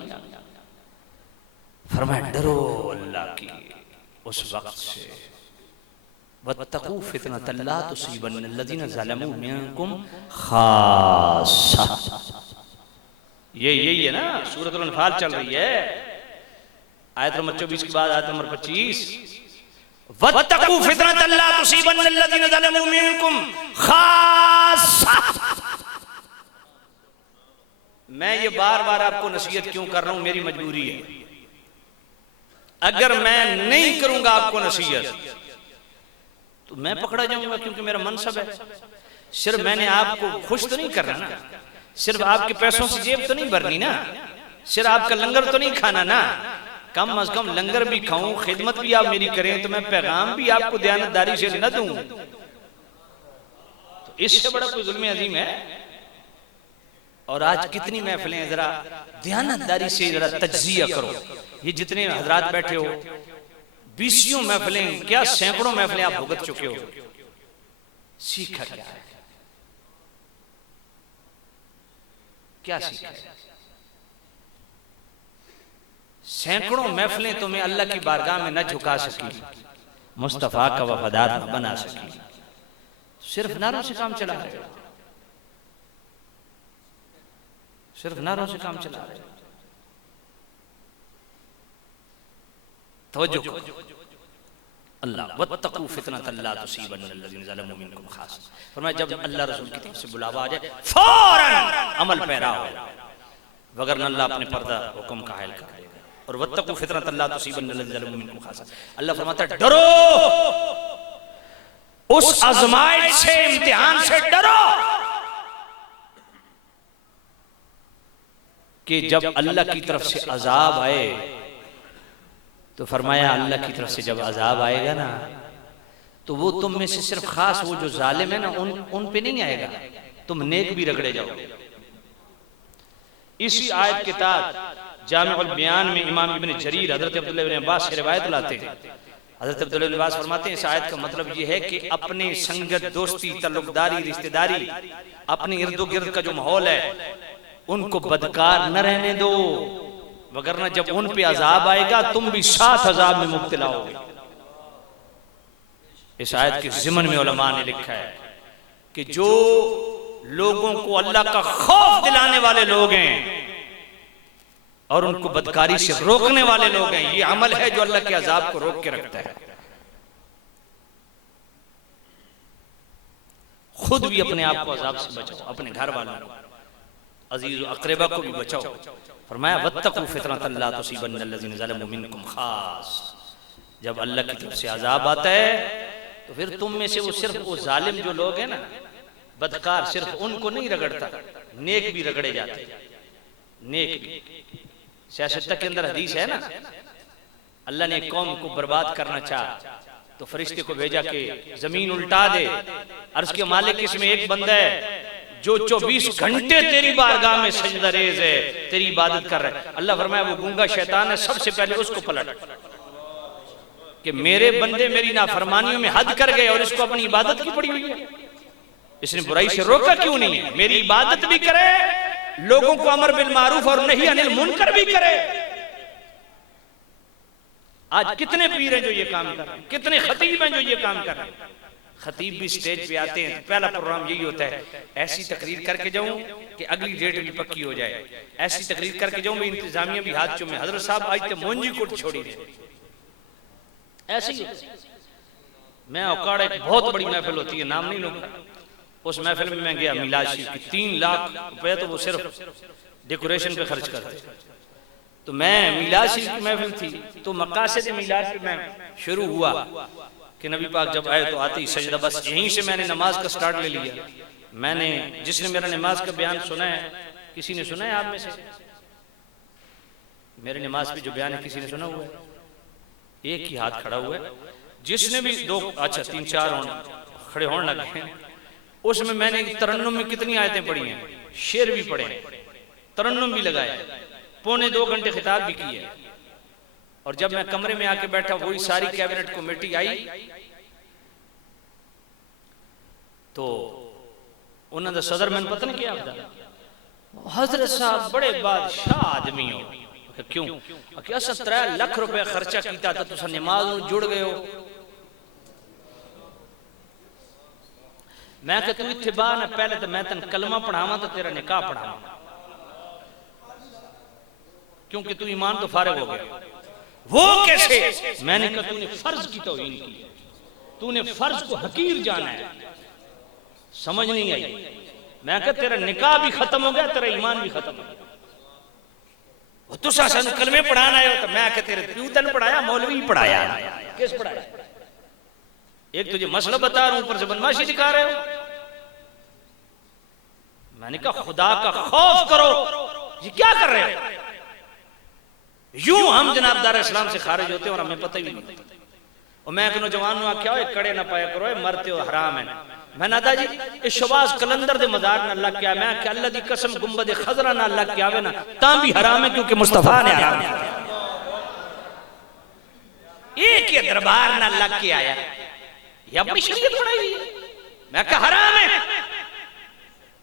फरमाया डरो अल्लाह की, उस वक्त से वत्तकू फितनतन ला तुसीबन्नल्लज़ीना ज़लमू मिनकुम खासा। यही है ना, सूरतुल अनफाल चल रही है, आयत नंबर 24 के बाद आयत नंबर 25, वत्तकू फितनतन ला तुसीबन्नल्लज़ीना ज़लमू मिनकुम खासा। मैं ये बार बार आपको नसीहत क्यों कर रहा हूं, मेरी मजबूरी है। अगर मैं नहीं करूंगा आपको नसीहत तो मैं पकड़ा जाऊंगा, क्योंकि मेरा मनसब है। सिर्फ मैंने आपको खुश तो नहीं करना ना, सिर्फ आपके पैसों से जेब तो नहीं भरनी ना, सिर्फ आपका लंगर तो नहीं खाना ना। कम अज कम लंगर भी खाऊं, खिदमत भी आप मेरी करें, तो मैं पैगाम भी आपको दयानतदारी से न दूं, तो इससे बड़ा कोई जुल्म अजीम है। और आज कितनी महफिलें हैं, जरा दयानतदारी से जरा तज्जिया करो। ये जितने हजरात बैठे हो, 20 महफिलें क्या सैकड़ों महफिलें आप भुगत चुके हो, सीखा क्या है, क्या सीखा है? सैकड़ों महफिलें तुम्हें अल्लाह की बारगाह में न झुका सकी, मुस्तफा का वफादार न बना सकी, सिर्फ नारों से काम चला रहे हो, सिर्फ नारों से काम चला रहे हो। तवज्जो अल्लाह वत्तकू फितनतन ला तुसीबन्नल्लज़ीना ज़लमू मिनकुम खासा। फरमाया जब अल्लाह रसूल की तरफ से बुलावा आ जाए फौरन अमल पैरा हो, वगरना अल्लाह अपने पर्दा हुक्म का हायल कर देगा। और वत्तकू फितनतन ला तुसीबन्नल्लज़ीना ज़लमू मिनकुम खासा, अल्लाह फरमाता है डरो उस आजमाइश से, इम्तिहान से डरो कि जब अल्लाह की तरफ से अजाब आए, तो फरमाया अल्लाह की तरफ से जब अजाब आएगा ना, तो वो तुम में से सिर्फ खास वो जो जालिम है ना, उन पे नहीं आएगा, तुम नेक भी रगड़े जाओगे। इसी आयत के तहत जामिउल बयान में इमाम इब्न जरीर हजरत अब्दुल्लाह इब्न अब्बास से रिवायत लाते हैं। हजरत अब्दुल्लाह इब्न अब्बास फरमाते हैं इस आयत का मतलब ये है कि अपने संगत, दोस्ती, तल्लुकदारी, रिश्तेदारी, अपने इर्द गिर्द का जो माहौल है उनको बदकार न रहने दो, वगरना जब उन पे अजाब आएगा तुम भी साथ अजाब में मुब्तला होगे। इस आयत के ज़िमन में उलमा ने लिखा है कि जो लोगों को अल्लाह का खौफ दिलाने वाले लोग हैं और उनको बदकारी से रोकने वाले लोग हैं, ये अमल है जो अल्लाह के अजाब को रोक के रखता है। खुद भी अपने आप को अजाब से बचाओ, अपने घर वालों को, अजीज अकरबा को भी बचाओ। फरमाया वत्तकू फितनतन ला तुसीबन्नल्लज़ीना ज़लमू मिनकुम खास। जब अल्लाह की तरफ से अजाब आता है तो फिर तुम में से वो सिर्फ वो जालिम जो लोग हैं ना, बदकार, सिर्फ उनको नहीं रगड़ता, नेक भी रगड़े जाते, नेक भी। सियासत के अंदर हदीस है ना, अल्लाह ने कौम को बर्बाद करना चाहा तो फरिश्ते को भेजा कि जमीन उल्टा दे। अर्ज़ के मालिक इसमें एक बंदा है जो 24 घंटे तेरी बारगाह में सजदा रेज़ है, तेरी इबादत कर रहा है। अल्लाह फरमाया वो गूंगा शैतान है, सबसे पहले उसको पलट कि मेरे बंदे मेरी नाफरमानियों में हद कर गए और इसको अपनी इबादत की पड़ी हुई है, इसने बुराई से रोका क्यों नहीं है? मेरी इबादत भी करे, लोगों को अमर बिल मारूफ और नही अनिल मुनकर भी करे। आज कितने पीर हैं जो ये काम कर रहे हैं, कितने खतीब हैं जो ये काम कर रहे हैं। खतीब भी स्टेज पे आते हैं तो पहला प्रोग्राम यही होता है, ऐसी तकरीर करके जाऊं कि अगली डेट भी पक्की हो जाए, ऐसी तकरीर करके जाऊं भी इंतजामिया भी हाथ चूमे, हजरत साहब आज तो मोंजी कोट छोड़ी दे। ऐसे ही मैं औकाड़, एक बहुत बड़ी महफिल होती है, नाम नहीं लूंगा, उस महफिल में मैं गया, मिलाद शरीफ की 3 लाख रुपए तो वो सिर्फ डेकोरेशन पे खर्च करते। तो मैं मिलाद शरीफ की महफिल थी, तो मकासद मिलाद पे मैं शुरू हुआ कि नबी पाक जब आए तो आते ही सजदा, बस यहीं से मैंने नमाज का स्टार्ट ले लिया। मैंने, जिसने मेरा नमाज का बयान सुना है, किसी ने सुना है आप में से? मेरे नमाज पे जो बयान है किसी ने सुना हुआ है? एक ही हाथ खड़ा हुआ है। जिसने भी 2, अच्छा 3-4 खड़े होने लगे। उसमें मैंने तरन्नुम में कितनी आयतें पढ़ी हैं, शेर भी पढ़े, तरन्नुम भी लगाए, 1.25 घंटे खिताब भी किए। और जब मैं कमरे में आके बैठा, वही सारी कैबिनेट कमेटी आई तो उन्होंने सदर मैंने पता नहीं क्या, हजरत साहब बड़े बादशाह आदमी हो, क्यों? कि अस 3 लाख रुपए खर्चा किया तो तुसा नमाज में जुड़ गए हो। मैं कि तू इत्थे बाह ना, पहले तो मैं तेन कलमा पढ़ावा तो तेरा निकाह पढ़ावा, क्योंकि तू ईमान तो फारिग हो गया। वो कैसे? मैंने कहा तूने फर्ज की तौहीन की, तूने फर्ज को हकीर जाना है, समझ नहीं आई। मैं कहा तेरा निकाह भी खत्म हो गया, तेरा ईमान भी खत्म हो गया। तुसा सन कलमे पढ़ाना आयो तो मैं कहा तेरे प्यू तन पढ़ाया, मौलवी पढ़ाया, किस पढ़ाया? एक तुझे मसला बता रहा हूं, ऊपर से बदमाशी दिखा रहे हो। मैंने कहा खुदा का खौफ करो, ये क्या कर रहे हो? यूं हम जनाब दार इस्लाम से खारिज होते और हमें पता ही नहीं। और मैं एक नौजवान आख्या हो कड़े ना पाया करो, मरते हो हराम है। मैं ना जी इस शबाज कलंदर दे मजार ना अल्लाह क्या, मैं क्या अल्लाह दी कसम गुंबद खजरा ना अल्लाह क्या वे ना ता भी हराम है, क्योंकि मुस्तफा ने हराम किया। एक ही दरबार ना अल्लाह के आया, ये अपनी शरीयत बनाई हुई है। मैं क्या हराम है,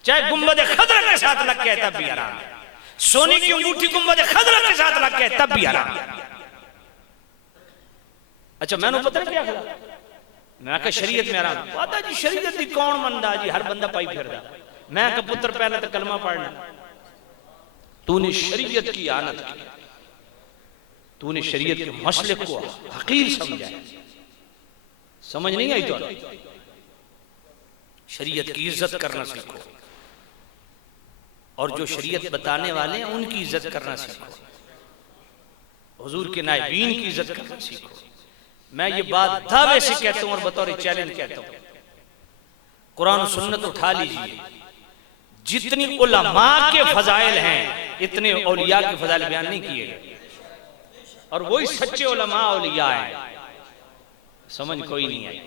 चाहे गुंबद खजरा के साथ लग के तब भी हराम है, सोने की अंगूठी गुंबद खजरा के साथ लग के तब भी हराम है। अच्छा मैंने पता नहीं क्या खिला, मैं कहा शरीयत में हराम। पता जी शरीयत दी कौन मंदा जी, हर बंदा पाई फिरदा। मैं कहा पुत्र पहले तो कलमा पढ़ना, तूने शरीयत की आनत की, तूने शरीयत के मसले को हकीर समझा, समझ नहीं आई तो शरीयत की इज्जत करना सीखो, और जो शरीयत बताने वाले हैं उनकी इज्जत करना सीखो, हुजूर के नायबीन की इज्जत करना सीखो। मैं ये बात दावे से कहता हूं और बतौर चैलेंज कहता हूं, कुरान और सुन्नत उठा लीजिए, जितनी उलमा के फजाइल हैं इतने औलिया के फजाइल बयान नहीं किए गए, और वही सच्चे उलमा औलिया हैं। समझ कोई नहीं आई?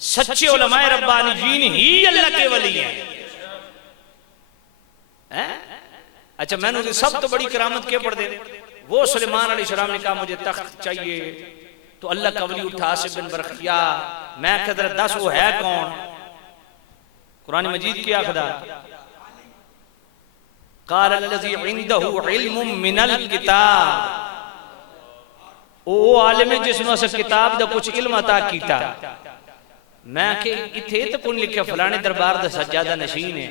सच्चे उलमा रब्बानी जीन ही अल्लाह के वली हैं। अच्छा मैंने सब तो बड़ी करामत क्या पढ़ दे, वो सुलेमान अलैहिस्सलाम ने कहा मुझे तख्त चाहिए, तो अल्लाह का वली उठा आसिफ बिन बरखिया। मैं कहता 10 वो है कौन? कुरान मजीद की आखदा क़ाल अल्लज़ी इंदहु इल्मुम मिनल किताब, ओ आलिम जिसने उस किताब दा कुछ इल्म अता कीता। मैं कि इथे तो कौन लिखा फलाने दरबार दा सज्जादा नशीन है,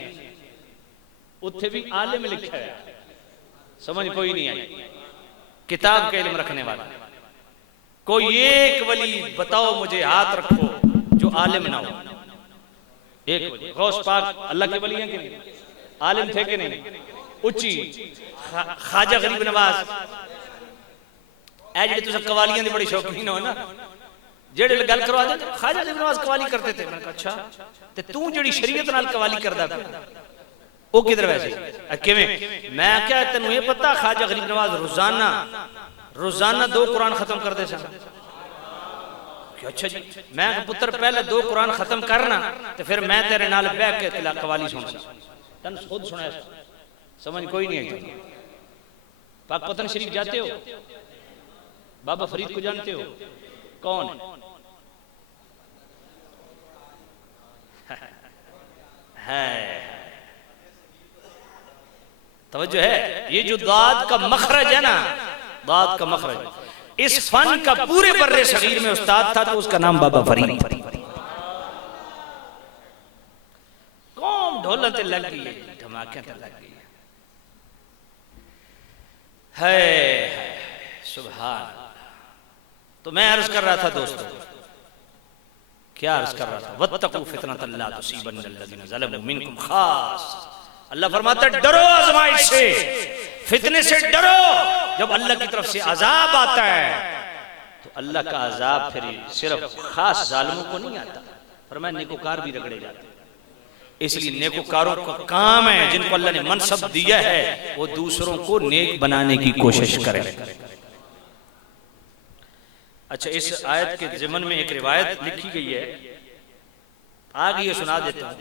उत्थे भी आलिम लिखा है। समझ कोई नहीं आई? किताब का इल्म रखने वाला कोई एक वली बताओ मुझे, हाथ रखो जो आलिम ना हो। एक वली गौस पाक अल्लाह के वली हैं कि नहीं? आलिम थे कि नहीं? उच्ची ख्वाजा गरीब नवाज ऐ तुम कवालियां दी बड़ी शौकीन हो ना, जेड़े गल करवा दे ख्वाजा गरीब नवाज कवाली करते थे। मैंने कहा अच्छा ते तू जेड़ी शरीयत नाल कवाली करदा पिया ओ किधर वैसे किवें? मैं क्या तेनू ये पता ख्वाजा गरीब नवाज रोजाना 2 कुरान खत्म करते सन? अच्छा जी। मैं पुत्र पहले 2 कुरान खत्म करना तो फिर मैं तेरे नाल बैठ के तिला कवाली सुनता। तन खुद सुनाया, समझ कोई नहीं आई? पाकपतन शरीफ जाते हो, बाबा फरीद को जानते हो? कौन है? तवज्जो है, ये जो दाद का मखरज है ना, दाद का मखरज, इस फन का पूरे बर्रे सगीर में उस्ताद था तो उसका नाम बाबा फरीद। कौम ढोलन ते लग गई, धमाके ते लग गई है। सुभान। तो मैं अर्ज कर रहा था दोस्तों, क्या अर्ज कर रहा था? वत्तकू फितनतन ला तुसीबन्नल्लज़ीना ज़लमू मिनकुम खास। अल्लाह फरमाता है डरो आजमाइश से, फितने से डरो। जब अल्लाह की तरफ से अजाब आता है तो अल्लाह का अजाब फिर सिर्फ खास जालिमों को नहीं आता, फरमाया नेकोकार भी रगड़े जाते। इसलिए नेकोकारों का काम है, जिनको अल्लाह ने मनसब दिया है वो दूसरों को नेक बनाने की कोशिश करें। अच्छा इस आयत के ज़िमन में एक रिवायत लिखी गई है, आगे ये सुना देता हूँ।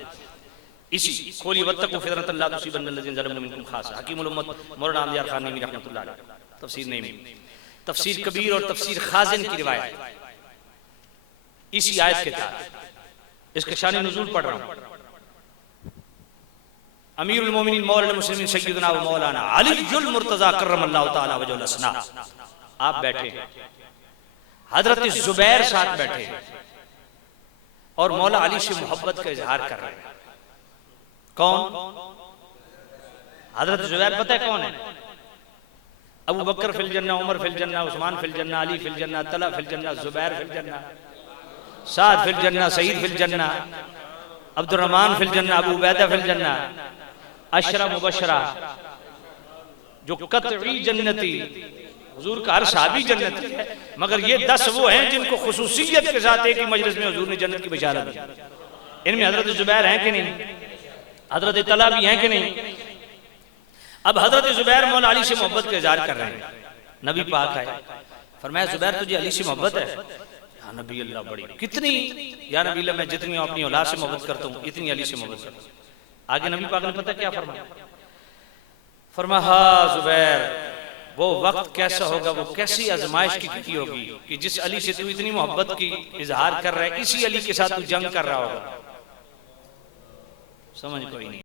इसी खोली वत्तकू फितनतन ला तुसीबन्नल्लज़ीना ज़लमू मिनकुम खासा, हकीमुल उम्मत मौलाना अमजद खान नईमी रहमतुल्लाह अलैह, तफसीर नईमी, तफसीर कबीर और तफसीर खाजिन की रिवायत इसी आयत के तहत। इसके शान नुज़ूल पढ़ रहा हूँ। अमीरुल मोमिनीन मौलाना मुस्लिमीन सय्यदना व मौलाना अलीयुल मुर्तजा कर्रमल्लाहु तआला वजहुल हसना। आप बैठे, हजरत जुबैर साथ बैठे और मौला अली से मोहब्बत का इजहार कर रहे हैं। कौन? हजरत जुबैर पता है कौन है? अबू बकर फिल जन्ना, उमर फिल जन्ना, उस्मान फिल जन्ना, अली फिल जन्ना, तला फिल जन्ना, जुबैर फिल जन्ना, साद फिल जन्ना, सईद फिल जन्ना, अब्दुर्रहमान फिल जन्ना, अबू उबैदा फिल जन्ना, अशरा मुबशरा जो कतई जन्नती, हुजूर का हर साहबी जन्नती है, मगर ये 10 वो हैं जिनको खुसूसियत के साथ एक ही मजलिस में हुजूर ने जन्नत की बशारत दी। इनमें हजरत जुबैर हैं कि नहीं? हजरत तला भी हैं कि नहीं? अब हजरत जुबैर मौला अली से मोहब्बत का इजहार कर रहे हैं। नबी पाक आए, फरमाया जुबैर तुझे अली से मोहब्बत है? हाँ नबी अल्लाह बड़ी। कितनी? या नबी अल्लाह मैं जितनी अपनी औलाद से मोहब्बत करता हूँ इतनी अली से मोहब्बत करता हूँ। आगे नबी पाक ने पता क्या फरमाया? फरमाया हाँ जुबैर, वो वक्त कैसा होगा, वो कैसी आजमाइश की घड़ी होगी कि जिस अली से तू इतनी मोहब्बत की इजहार कर रहा है, इसी अली के साथ तू जंग कर रहा होगा। समझ कोई नहीं।